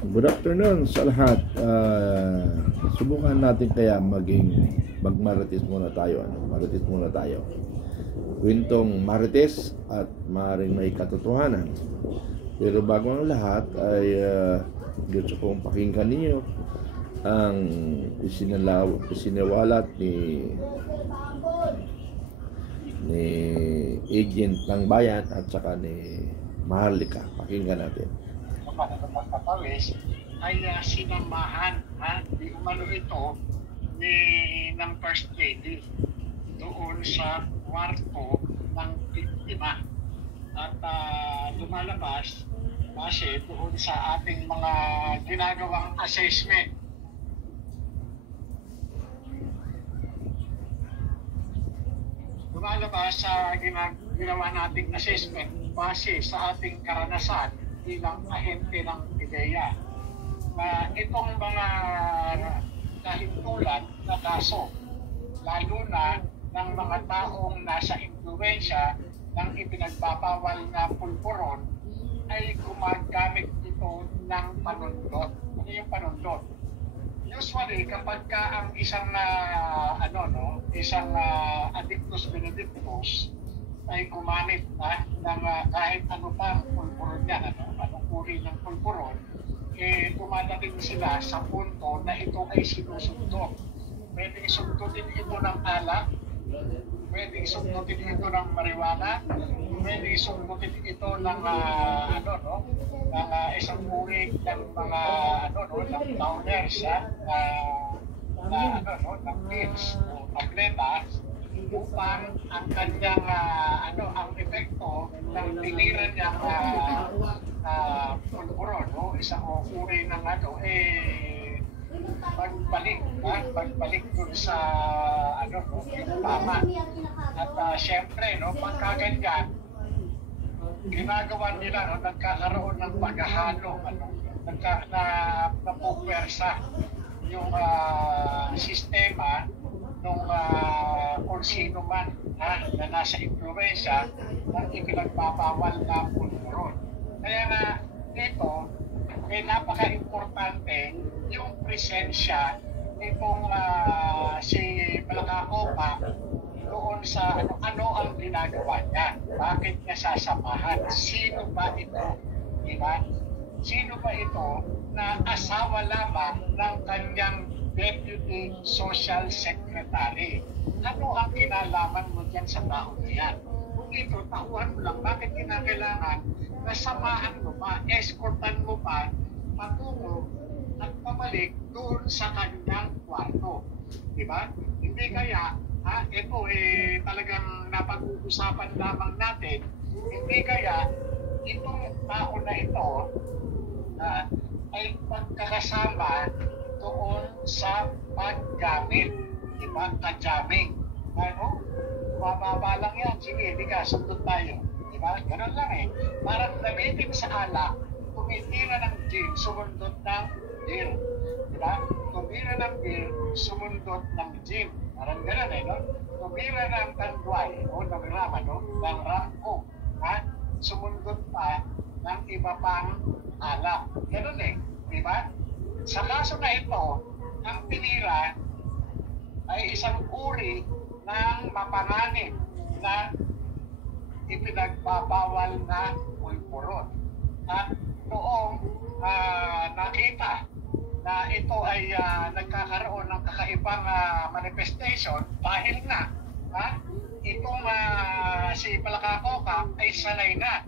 Good afternoon sa lahat. Subukan natin kaya magmarites muna tayo. Marites muna tayo. Kwentong marites at maaaring may katotohanan. Pero bago ang lahat ay gusto kong pakinggan ninyo ang isiniwalat ni agent ng bayan at saka ni Maharlika. Pakinggan natin. Pagkapawis ay sinamahan di umano ito ng First Lady doon sa kwarto ng biktima at lumalabas kasi doon sa ating mga ginagawang assessment. Lumalabas sa ginawa nating assessment base sa ating karanasan bilang ahente ng PIDEA na itong mga kahintulan na kaso, lalo na ng mga taong nasa impluwensya ng ipinagbabawal na pulburon, ay gumagamit ito ng panundot. Ano yung panundot? Usually, kapag ka ang isang addictus benedictus ay gumamit ng kahit ano pa pulburon yan, anong uri ng pulburon, dumadating sila sa punto na ito ay sinusundot. Pwedeng sundutin ito ng alak, pwedeng sundutin ito ng marijuana, pwedeng sundutin ito ng isang uri ng mga ng downers, ng pills o tabletas, upang ang kanyang ang epekto ng tinira niyang pulburon, isang uri ng pagbalik dun sa yung tama. At syempre, pagka ganyan, ginagawa nila, nagkakaroon ng paghahalo, napupwersa yung sistema nung kung sino man na nasa impluwensya ng ipinagbabawal na pulburon. Kaya nga dito, napaka-importante yung presensya nitong si Balakaopa doon sa ano ang ginagawa niya. Bakit niya sasamahan? Sino ba ito? Diba? Sino ba ito na asawa lamang ng kanyang Deputy Social Secretary? Ano ang kinalaman mo dyan sa tao na yan? Kung ito, tauhan mo lang, bakit kinakailangan na samahan mo pa, escortan mo pa, patungo at pabalik doon sa kanyang kwarto? Diba? Hindi kaya, ito talagang napag-uusapan lamang natin, hindi kaya itong tao na ito ay pagkakasama doon sa paggamit, diba? Ka-jamming. Mababa lang yan. Sige, hindi ka, sundot tayo. Diba? Ganun lang Parang gamitin sa alak, tumitira ng gin, sumundot ng beer. Diba? Tumira ng beer, sumundot ng gin. Parang ganun Tumira ng tanduay, ng rama, ng ramco. Sumundot pa ng iba pang alak. Ganun diba? Sa kaso na ito, ang tinira ay isang uri ng mapanganib na ipinagbabawal na pulburon. At noong nakita na ito ay nagkakaroon ng kakaibang manifestation dahil na itong si Balakaopa ay sanay na.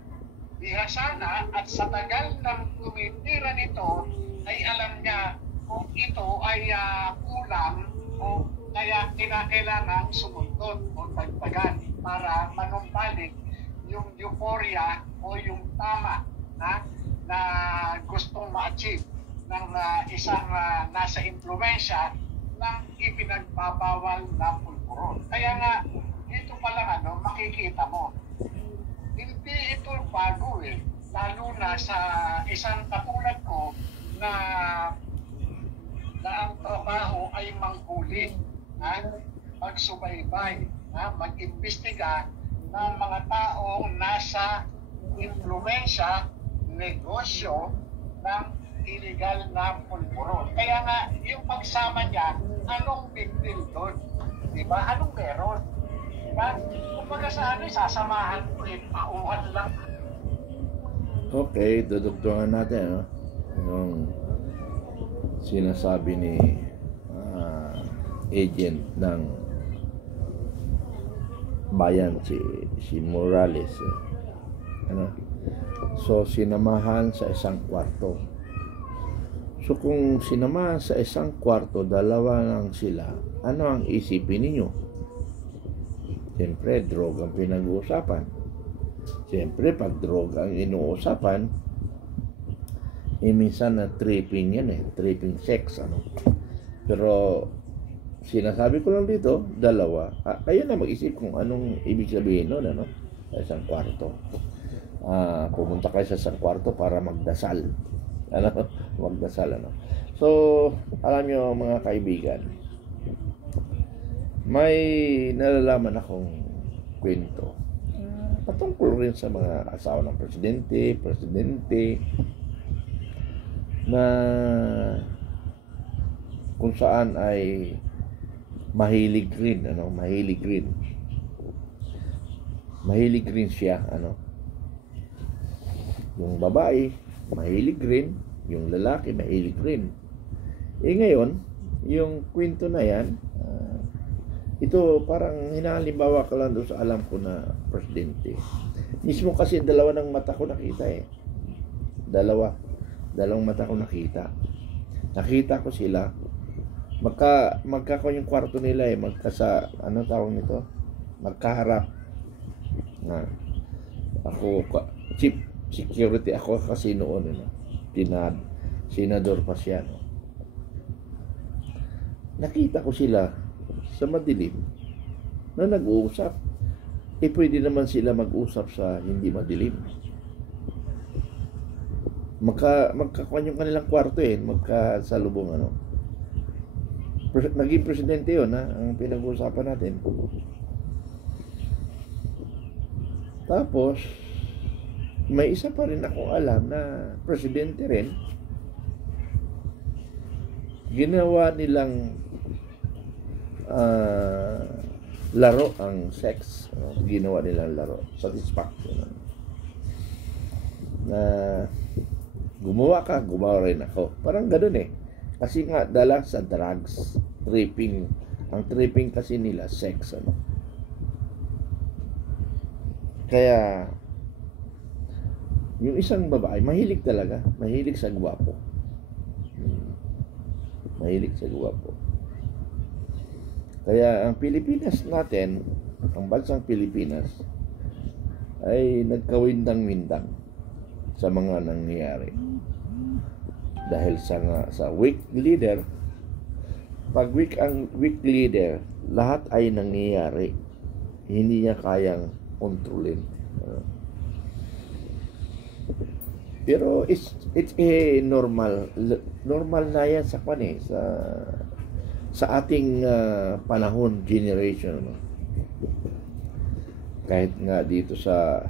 Bihasa na at sa tagal ng tumitira nito ay alam niya kung ito ay kulang o kaya kinakailangan sumundot o dagdagan para manumbalik yung euphoria o yung tama na gustong ma-achieve ng isang nasa impluwensya ng ipinagbabawal na pulburon. Kaya nga, dito pa lang makikita mo, hindi ito bago lalo na sa isang katulad ko na ang trabaho ay manghuli, magsubaybay, mag-imbestiga ng mga taong nasa impluwensya, negosyo ng illegal na pulburon. Kaya nga, yung pagsama niya, anong big deal doon? Diba? Anong meron? Diba? Kumbaga sa ano, sasamahan ko pauhan lang. Okay, dudugtungan natin, no? Yung sinasabi ni agent ng bayan, si Morales, ano? So, sinamahan sa isang kwarto. So, kung sinamahan sa isang kwarto, dalawa lang sila, ano ang isipin ninyo? Siyempre, droga ang pinag-uusapan. Siyempre, pag droga ang inuusapan, minsan na tripping yan tripping sex, ano. Pero, sinasabi ko lang dito, dalawa, kayo na mag-isip kung anong ibig sabihin nun, ano, sa isang kwarto. Pumunta kayo sa isang kwarto para magdasal, ano, magdasal, ano. So, alam nyo mga kaibigan, may nalalaman akong kwento patungkol rin sa mga asawa ng presidente na kung saan ay mahilig rin siya, ano, yung babae mahilig rin, yung lalaki mahilig rin. Ngayon yung kwento na yan, ito parang hinahalimbawa ko lang doon sa alam ko na presidente. Mismo kasi dalawa ng mata ko nakita dalawang mata ko nakita ko sila magkako yung kwarto nila ano tawag nito, magkaharap na. Ako chief security ako kasi noon, senador pa siya, no? Nakita ko sila sa madilim na nag-uusap. Pwede naman sila mag-usap sa hindi madilim. Magkakuan yung kanilang kwarto, magkasalubong, ano. Naging presidente yun, ang pinag-uusapan natin. Tapos may isa pa rin akong alam na presidente rin. Ginawa nilang laro ang sex, ginawa nilang laro, satisfaction, na gumawa rin ako, parang ganoon kasi nga dala sa drugs, tripping. Ang tripping kasi nila sex, ano. Kaya yung isang babae mahilig sa gwapo, Kaya ang Pilipinas natin, ang bansang Pilipinas, ay nagkawindang-windang sa mga nangyayari. Dahil sa weak leader, pag ang weak leader, lahat ay nangyayari. Hindi niya kayang kontrolin. Pero it's a normal na yan sa ating panahon, generation, no? Kahit nga dito sa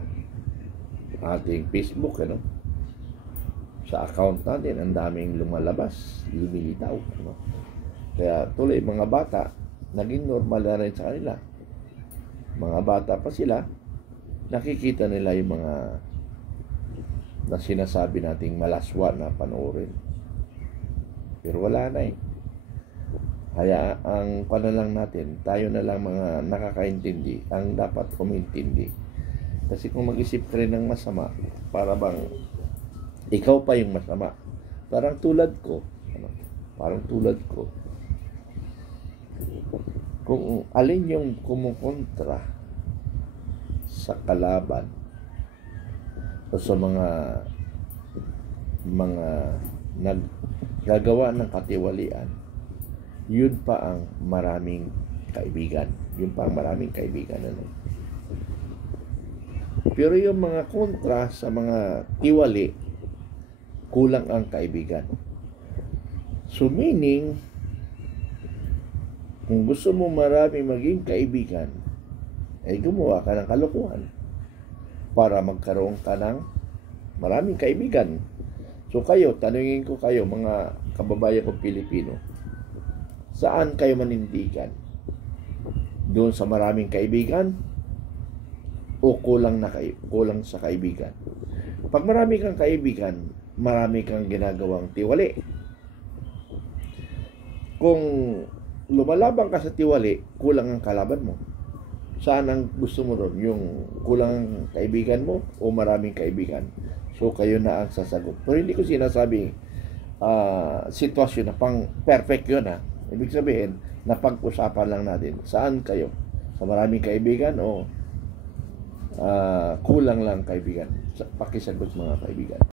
ating Facebook, ano, sa account natin, ang daming lumilitaw, no? Kaya tuloy, mga bata, naging normal na rin sa kanila. Mga bata pa sila, nakikita nila yung mga na sinasabi nating malaswa na panoorin. Pero wala na Kaya ang panalang natin, tayo na lang mga nakakaintindi ang dapat umintindi. Kasi kung mag-isip ka rin ng masama, para bang ikaw pa yung masama. Parang tulad ko. Kung alin yung kumukontra sa kalaban o sa mga naggagawa ng katiwalian, yun pa ang maraming kaibigan. Ano? Pero yung mga kontra sa mga tiwali, kulang ang kaibigan. So meaning, kung gusto mo marami maging kaibigan, ay gumawa ka ng kalokohan para magkaroon ka ng maraming kaibigan. So kayo, tanungin ko kayo, mga kababayan ko Pilipino, saan kayo manindigan? Doon sa maraming kaibigan o kulang sa kaibigan? Pag marami kang kaibigan, marami kang ginagawang tiwali. Kung lumalaban ka sa tiwali, kulang ang kalaban mo. Saan ang gusto mo doon? Yung kulang ang kaibigan mo o maraming kaibigan? So kayo na ang sasagot. Pero hindi ko sinasabing sitwasyon na pang perfect yun ha. Ibig sabihin, napag-usapan lang natin. Saan kayo? Sa maraming kaibigan o kulang lang kaibigan? Pakisagot mga kaibigan.